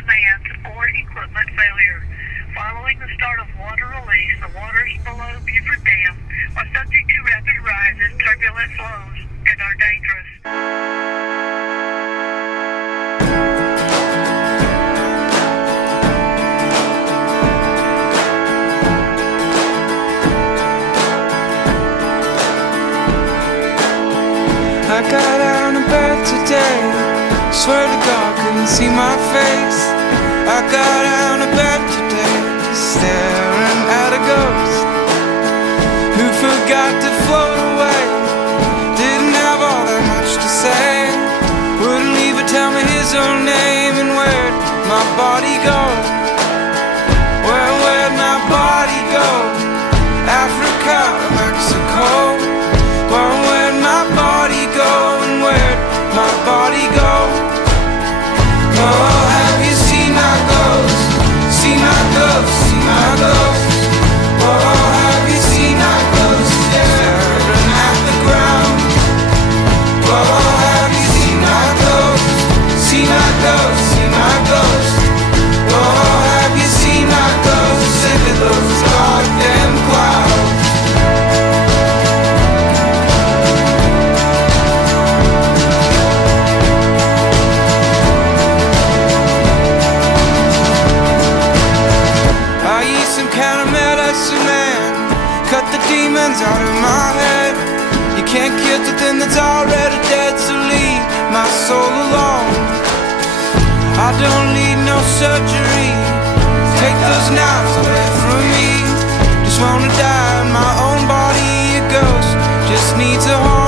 demand or equipment failure. Following the start of water release, the waters below Buford Dam are subject to rapid rises, turbulent flows, and are dangerous. I got out of bed today, swear to God couldn't see my face. I got out of bed today, just staring at a ghost who forgot to float away. Didn't have all that much to say, wouldn't even tell me his own name. And where'd my body go? Where'd my body go? Africa or Mexico? Where'd my body go? And where'd my body go? Oh, have you seen my ghost? See my ghost, see my ghost. Oh, have you seen my ghost staring at the ground? Oh, have you seen my ghost? See my ghost, see my ghost. Oh, have you seen my ghost? Sick of those goddamn clouds. Cut the demons out of my head. You can't kill the thing that's already dead, so leave my soul alone. I don't need no surgery, take those knives away from me. Just wanna die in my own body. A ghost just needs a home.